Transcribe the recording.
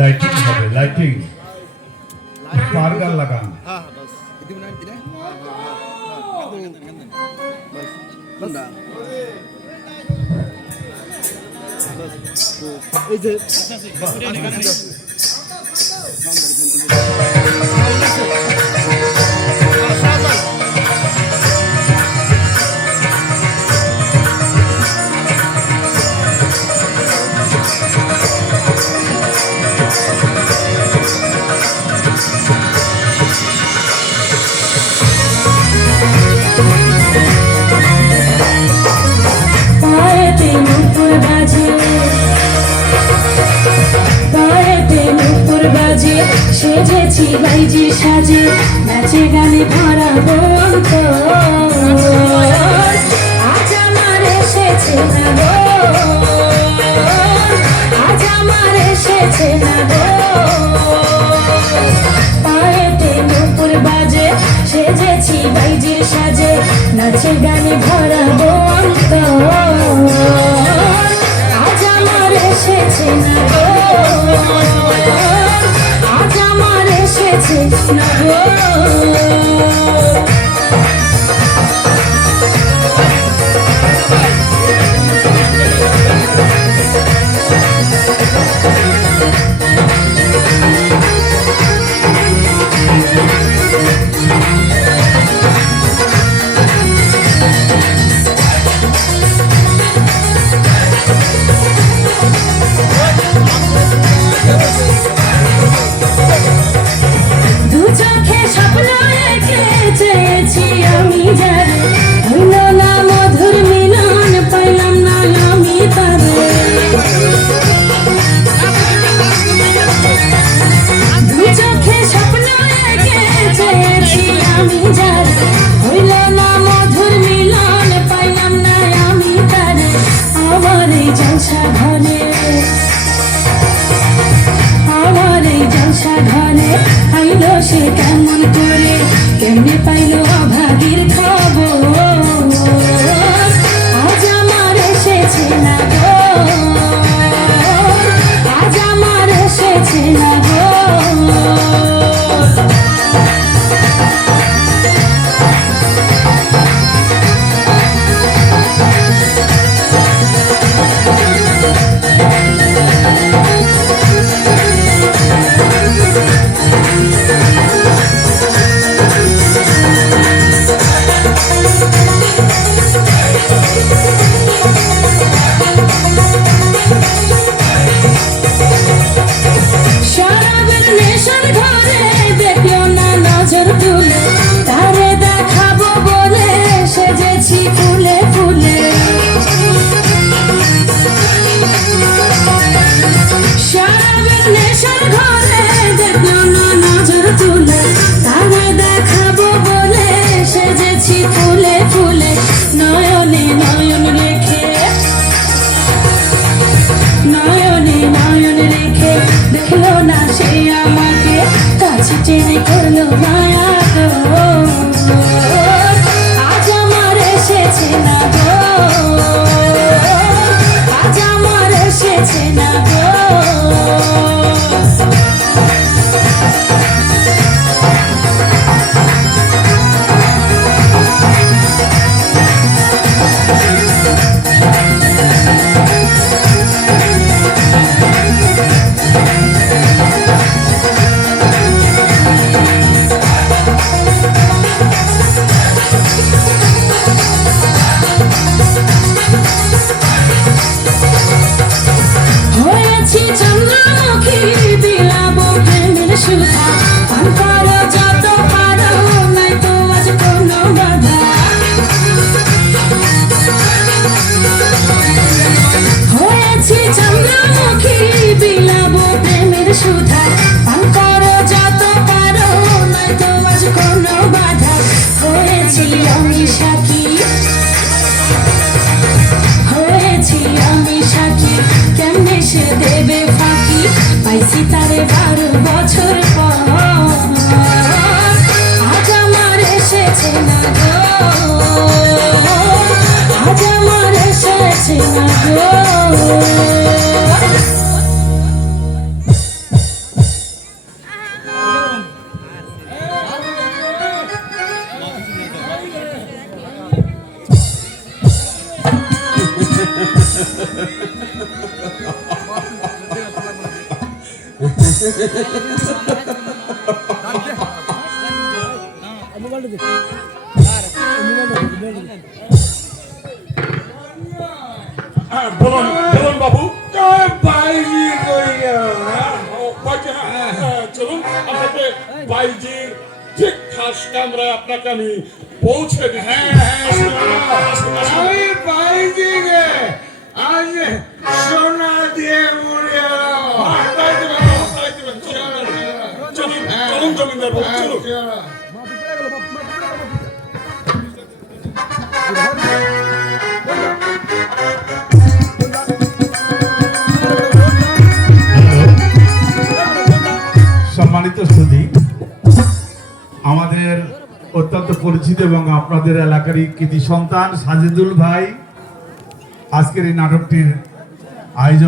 Lighting হবে, lighting পারগার লাগান। এই যে সেজেছি বাইজি সাজে, নাচে গানে ভরাবো অন্তর। আজ আমার এসেছে না গো, আজ আমার এসেছে না গো। পায়েতে নুপুর বাজে, সেজেছি বাইজির সাজে, নাচে গানে ভরাবো অন্তর। আজ আমার এসেছে না গো, আজ আমার এসেছে না গো। দু চোখে স্বপ্ন রেখে চেয়েছি আমি যারে, হইল না মধুর মিলন, পাইলাম না আমি তারে। দু চোখে স্বপ্ন রেখে চেয়েছি আমি যারে, হইল না মধুর মিলন, পাইলাম না আমি তারে। আমার এই জলসা ঘরে, আমার এই জলসা ঘরে আইল সে কেমন করে, কেমনে পাইল অভাগীর খবর। আজ আমার এসেছে না গো, আজ আমার এসেছে না গো। শরাবের নেশার ঘরে দেখলো না নজর তুলে, তারে দেখাবো বলে সেজেছি ফুলে ফুলে। শরাবের নেশার ঘরে দেখলো না নজর তুলে, তারে দেখাবো বলে সেজেছি ফুলে ফুলে। নয়নে নয়ন রেখে, নয়নে নয়ন রেখে দেখলো না সে আমাকে, কাছে টেনে করলো মায়া গো। আজ আমার এসেছে না গো, আজ আমার এসেছে না গো। হয়েছি চন্দ্রমুখী, বিলাবো প্রেমের সুধা, পান করো যত পারো, নাই তো আজ কোনো বাধা। হয়েছি চন্দ্রমুখী, বিলাবো প্রেমের সুধা, পান করো যত পারো, নাই তো আজ কোনো বাধা। হয়েছি আমি সাথী, হয়েছি আমি সাথী, কেমনে সে দেবে ফাঁকি, পাইছি তারে 12 বছর পর। আজ আমার এসেছে না গো, আজ আমার এসেছে না গো। বলুন বলুন বাবু। বাইজি কই গেল বাইজি, চলুন আপনাকে বাইজির ঠিক খাস কামরায় আপনাকে আমি পৌঁছে দিই। আমি বাইজি গে আজ সোনা দিয়ে মুড়িয়ে চলুন চলুন জমিদার বাবু চলুন। সম্মানিত সুধী, আমাদের অত্যন্ত পরিচিত এবং আপনাদের এলাকারই কৃতি সন্তান সাজেদুল ভাই আজকের এই নাটকটির আয়োজন